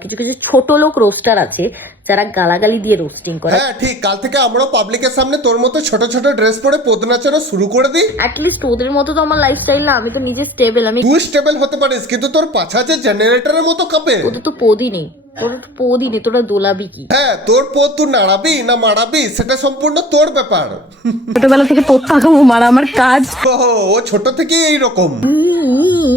কিছু কিছু ছোট লোক রোস্টার আছে যারা গালাগালি দিয়ে রোস্টিং করে। হ্যাঁ ঠিক, কাল থেকে আমরাও পাবলিকের সামনে তোর মতো ছোট ছোট ড্রেস পরে পদ নাচানো শুরু করে দিই। অ্যাটলিস্ট ওদের মতো তো আমার লাইফস্টাইল না, আমি তো নিজে স্টেবল। আমি তুই স্টেবল হতে পারিস কিন্তু তোর পাছা যে জেনারেটরের মতো কাঁপে। ওদের তো পদই নেই, তোরা তো পদই নেই, তোরা দোলাবি কি? হ্যাঁ তোর পদ তুই নাড়াবি না মারাবি সেটা সম্পূর্ণ তোর ব্যাপার। ছোটবেলা থেকে পদ পাকাবো মারা আমার কাজ। ও ছোট থেকেই এইরকম।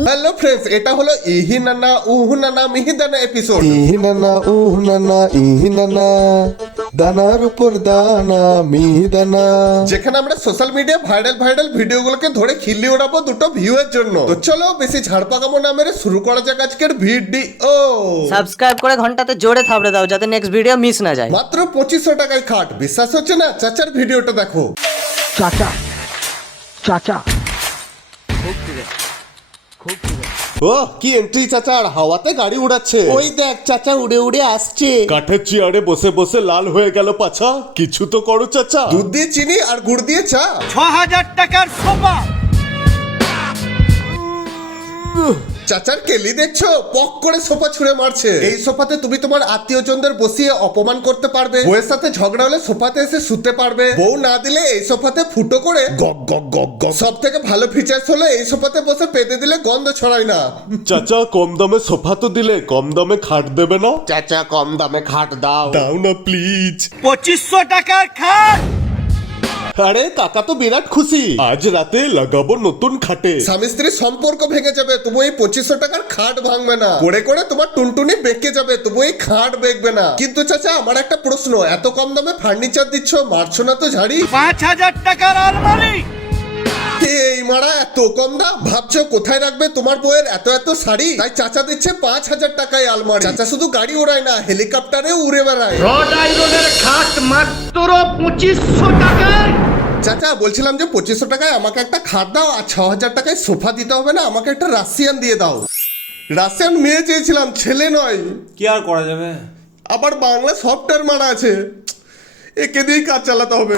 হ্যালো ফ্রেন্ডস, এটা হলো ইহিনানা উহুনানা মিহিদানা এপিসোড। ইহিনানা উহুনানা ইহিনানা দানার উপর দানা মিহিদানা, যেখানে আমরা সোশ্যাল মিডিয়া ভাইরাল ভিডিওগুলোকে ধরে খিল্লি ওড়াবো দুটো ভিউয়ের জন্য। তো চলো বেশি ঝাড় পাকামো না মেরে শুরু করা যাক আজকের ভিডিও। সাবস্ক্রাইব করে ঘন্টাতে জোরে থাবড়ে দাও যাতে নেক্সট ভিডিও মিস না যায়। মাত্র 2500 টাকায় খাট, বিশ্বাস হচ্ছে না? চাচার ভিডিওটা দেখো। চাচা চাচা ও কি এন্ট্রি চাচার, হাওয়াতে গাড়ি উড়াচ্ছে। ওই দেখ চাচা উড়ে উড়ে আসছে। কাঠের চেয়ারে বসে বসে লাল হয়ে গেল পাছা। কিছু তো করো চাচা। দুধ দিয়ে চিনি আর গুড় দিয়ে চা। 6000 টাকার সোফা। চাচার কেলি দেখছো, পক করে সোফা ছুঁড়ে মারছে। এই সোফাতে তুমি তোমার আত্মীয়জনদের বসিয়ে অপমান করতে পারবে, বউয়ের সাথে ঝগড়া হলে সোফাতে এসে শুতে পারবে, বউ না দিলে এই সোফাতে ফুটো করে গগ গগ গগ গগ। সব থেকে ভালো ফিচার্স হলো এই সোফাতে বসে পেতে দিলে গন্ধ ছড়ায় না। চাচা কম দামে সোফা তো দিলে কম দামে খাট দেবে না? চাচা কম দামে খাট দাও। দাও না প্লিজ। 2500 টাকার খাট। আরে কাকা তো বিরাট খুশি। আজ রাতে লাগাবো নতুন খাটে। স্বামী স্ত্রীর সম্পর্ক ভেঙে যাবে তবু এই 2500 টাকার খাট ভাঙবে না। করে করে তোমার টুনটুনি বেঁকে যাবে তবু এই খাট বেঁকবে না। কিন্তু চাচা আমার একটা প্রশ্ন, এত কম দামে ফার্নিচার দিচ্ছ, মারছো না তো ঝাড়ি? 5000 টাকার আলমারি। এই মারা এত কম দাম? ভাবছো কোথায় রাখবে তোমার বউয়ের এত এত শাড়ি? তাই চাচা দিচ্ছে 5000 টাকায় আলমারি। চাচা শুধু গাড়ি ওড়ায় না, হেলিকপ্টারে উড়ে বেড়ায়। রড আইরনের খাট মাত্র 2500 টাকায়। চাচা বলছিলাম যে 2500 টাকায় আমাকে একটা খাট দাও, আর 6000 টাকায় সোফা দিতে হবে না, আমাকে একটা রাশিয়ান দিয়ে দাও। রাশিয়ান মেয়ে চেয়েছিলাম, ছেলে নয়। কি আর করা যাবে? আবার বাংলা সফটওয়্যার মারা আছে, একে দিয়েই কাজ চালাতে হবে।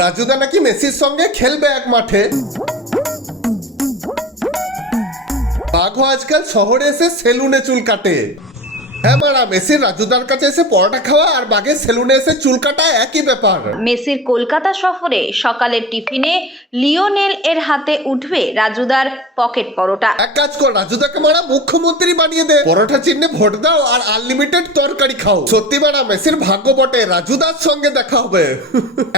রাজুদা নাকি মেসির সঙ্গে খেলবে এক মাঠে। বাঘও আজকাল শহরে এসে সেলুনে চুল কাটে। হ্যাঁ মারা, মেসির রাজুদার কাছে এসে পরোটা খাওয়া আর বাঘের সেলুনে এসে চুল কাটা একই ব্যাপার। মেসির কলকাতা সফরে সকালের টিফিনে লিওনেল এর হাতে উঠবে রাজুদার পকেট পরোটা। এক কাজ কর, রাজুদাকে মারা মুখ্যমন্ত্রী বানিয়ে দে। পরোটা চিহ্নে ভোট দাও আর আনলিমিটেড তরকারি খাও। সত্যি মারা মেসির ভাগ্য বটে, রাজুদার সঙ্গে দেখা হবে।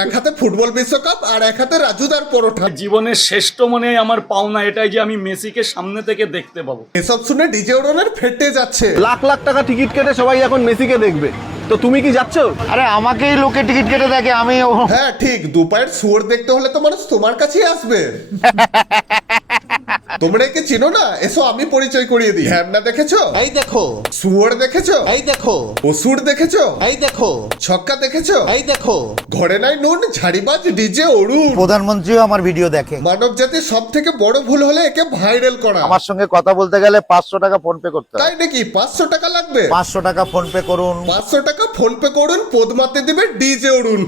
এক হাতে ফুটবল বিশ্বকাপ আর এক হাতে রাজুদার পরোটা। জীবনের শ্রেষ্ঠ মনে আমার পাওনা এটাই যে আমি মেসিকে সামনে থেকে দেখতে পাবো। এসব শুনে ডিজে ওড়নের ফেটে যাচ্ছে। লাখ লাখ টাকা টিকিট কেটে সবাই এখন মেসিকে দেখবে, তো তুমি কি যাচ্ছ? আরে আমাকেই লোকে টিকিট কেটে দেখে, আমি হ্যাঁ ঠিক, দুপায়ের শুয়োর দেখতে হলে তো মানুষ তোমার কাছেই আসবে। তোমরা একে চিনো না? এসো আমি পরিচয় করিয়ে দিই। হ্যামনা দেখেছো? এই দেখো। শুয়োর দেখেছো? এই দেখো। অসুর দেখেছো? এই দেখো। ছক্কা দেখেছো? এই দেখো। ঘরে নাই নুন, ঝাড়িবাজ ডিজে অরুণ। প্রধানমন্ত্রীও আমার ভিডিও দেখে। মানব জাতির সব থেকে বড় ভুল হলে একে ভাইরাল করা। আমার সঙ্গে কথা বলতে গেলে 500 টাকা ফোন পে করতে হয়। তাই নাকি? 500 টাকা লাগবে? 500 টাকা ফোন পে করুন। 500 টাকা ফোন পে করুন, পদ মারতে দিবে ডিজে অরুণ।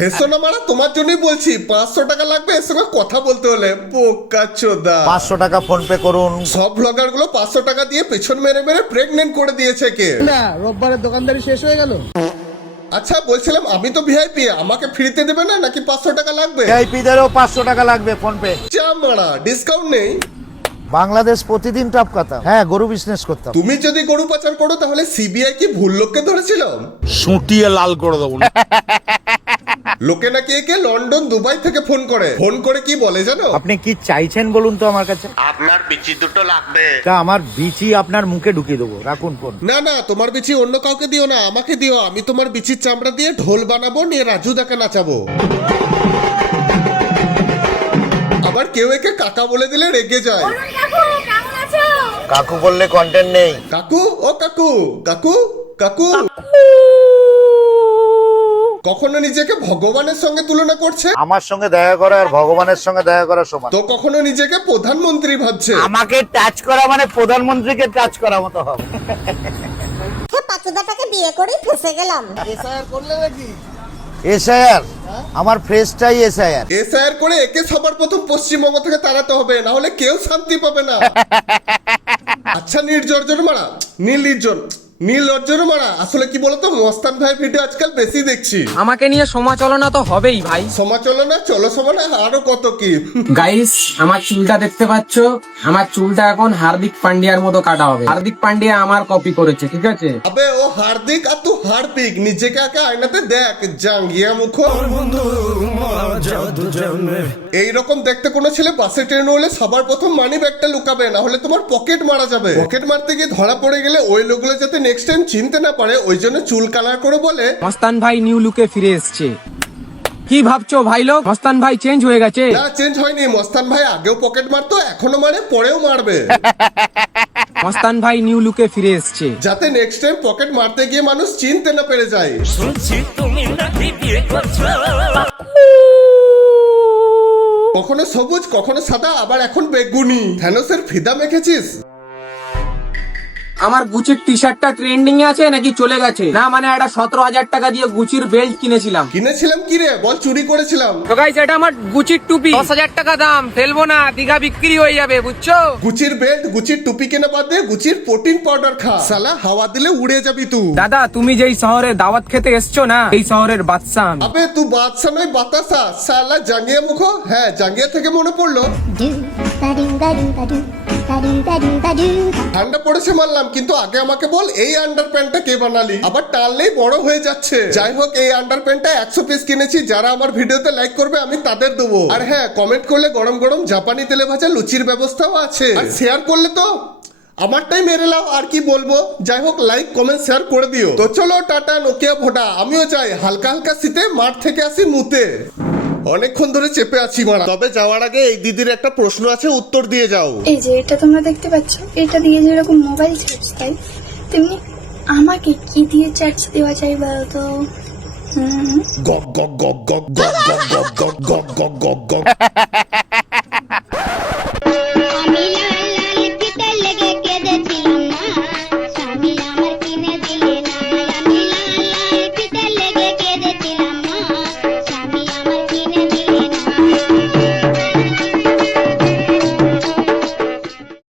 হেসো না মারা, তোমার জন্যই বলছি 500 টাকা লাগবে এর সঙ্গে কথা বলতে হলে। বোকাচোদা। 500 টাকা ফোন পে করুন। সব ব্লগার গুলো 500 টাকা দিয়ে পেছন মেরে মেরে প্রেগনেন্ট করে দিয়েছে কে? না, রোববারের দোকানদারি শেষ হয়ে গেল। আচ্ছা বলছিলাম আমি তো ভিআইপি, আমাকে ফ্রিতে দেবে না নাকি 500 টাকা লাগবে? ভিআইপি দেরও 500 টাকা লাগবে ফোন পে। চা মারা, ডিসকাউন্ট নেই। বাংলাদেশ প্রতিদিন টপ কথা। হ্যাঁ, গরু বিজনেস করতাম। তুমি যদি গরু পাচার করো তাহলে সিবিআই কি ভুল লোককে ধরেছিল? সুটিয়ে লাল করে দেবো। লোকে নাকি একে লন্ডন দুবাই থেকে ফোন করে। ফোন করে কি বলে জানো? আপনি কি চাইছেন বলুন তো আমার কাছে? আপনার বিচি দুটো লাগবে। তা আমার বিচি আপনার মুখে ঢুকিয়ে দেবো, রাখুন ফোন। না না, তোমার বিচি অন্য কাউকে দিও না, আমাকে দিও। আমি তোমার বিচির চামড়া দিয়ে ঢোল বানাবো, নিয়ে রাজুদাকে নাচাবো। আবার কেউ একে কাকা বলে দিলে রেগে যায়। কাকু বললে কন্টেন্ট নেই। কাকু, ও কাকু, কাকু কাকু। কখনো নিজেকে ভগবানের সঙ্গে তুলনা করছে, আমার সঙ্গে দেখা করা আর ভগবানের সঙ্গে দেখা করা সমান। তো কখনো নিজেকে প্রধানমন্ত্রী ভাবছে। আমাকে টাচ করা মানে প্রধানমন্ত্রীকে টাচ করা মতো হবে। পাচুদাটাকে বিয়ে করেই ফেসে গেলাম। এসআইআর করলে নাকি? এসআইআর আমার ফ্রেশটাই এসআইআর। এসআইআর করে একে সবার প্রথম পশ্চিমবঙ্গ থেকে তাড়াতে হবে, না হলে কেউ শান্তি পাবে না। আচ্ছা নির্জর্জন মারা, নীল মারা, আসলে কি বলতো মস্তান ভাই ভিডিও আজকাল বেশি দেখছি। আমাকে নিয়ে সমালোচনা তো হবেই ভাই। সমালোচনা চলো সমালোচনা আরো কত কি। গাইস আমার চুলটা দেখতে পাচ্ছ, আমার চুলটা এখন হার্দিক পান্ডিয়ার মতো কাটা হবে। হার্দিক পান্ডিয়া আমার কপি করেছে, ঠিক আছে? আবে ও হার্দিক আর তুই হারপিক, নিজেকে আগে আয়নাতে দেখ, জাঙ্গিয়া মুখ। এইরকম দেখতে কোনো ছেলে বাসে ট্রেনে হলে সবার প্রথম মানি ব্যাগটা লুকাবে, না হলে তোমার পকেট মারা যাবে। পকেট মারতে গিয়ে ধরা পড়ে গেলে ওই লোকগুলো যাতে নেক্সট টাইম চিনতে না পারে, ওই জন্য চুল কালার করে বলে মস্তান ভাই নিউ লুকে ফিরে এসছে। কি ভাবছো ভাই লোক, মস্তান ভাই চেঞ্জ হয়ে গেছে? না চেঞ্জ হয়নি, মস্তান ভাই আগেও পকেট মারতো, এখনো মারে, পরেও মারবে। মস্তান ভাই নিউ লুকে ফিরে এসছে। যাতে নেক্সট টাইম পকেট মারতে গিয়ে মানুষ চিনতে না পেরে যায়। কখনো সবুজ কখনো সাদা, আবার এখন বেগুনি। থ্যানোসের ফিদা মেখেছিস? আমার গুচির টি শার্টটা ট্রেন্ডিং এ আছে নাকি চলে গেছে? না মানে একটা 17,000 টাকা দিয়ে গুচির বেল্ট কিনেছিলাম। কিনেছিলাম কি রে বল? চুরি করেছিলাম। তো গাইস এটা আমার গুচির টুপি, 10,000 টাকা দাম, ফেলবো না, দিঘা বিক্রি হয়ে যাবে, বুঝছো? গুচির বেল্ট গুচির টুপি কেনা বাদ দিয়ে গুচির প্রোটিন পাউডার খা, সালা হাওয়া দিলে উড়ে যাবি তুই। দাদা তুমি যেই শহরে দাওয়াত খেতে এসছো না, এই শহরের বাদশা আমি। আবে তুই বাদশা নয় বাতাসা, সালা জাঙ্গিয়া মুখ। হ্যাঁ জাঙ্গিয়া থেকে মনে পড়লো, ঠান্ডা পড়েছে মানলাম, কিন্তু আগে আমাকে বল এই আন্ডার প্যান্টটা কে বানালি? আবার টানলেই বড় হয়ে যাচ্ছে। যাই হোক এই আন্ডার প্যান্টটা 100 পিস কিনেছি, যারা আমার ভিডিওতে লাইক করবে আমি তাদের দেবো। আর হ্যাঁ কমেন্ট করলে গরম গরম জাপানি তেলে ভাজা লুচির ব্যবস্থাও আছে। আর শেয়ার করলে তো আমারটাই মেরে লাও, আর কি বলবো। যাই হোক লাইক কমেন্ট শেয়ার করে দিও। তো চলো টাটা নোকিয়া ভোটা, আমিও যাই হালকা হালকা শীতে মাঠ থেকে আসি মুতে। অনেকক্ষণ ধরে চেপে আছি মারা। তবে যাওয়ার আগে এই দিদির একটা প্রশ্ন আছে, উত্তর দিয়ে যাও। এই যে এটা তোমরা দেখতে পাচ্ছ, এটা দিয়ে যেরকম মোবাইল চার্জ দেয়, তেমনি আমাকে কি দিয়ে চার্জ দেওয়া যায় বলতো? গগ গগ গগ গগ গগ গগ গগ গগ গগ গগ।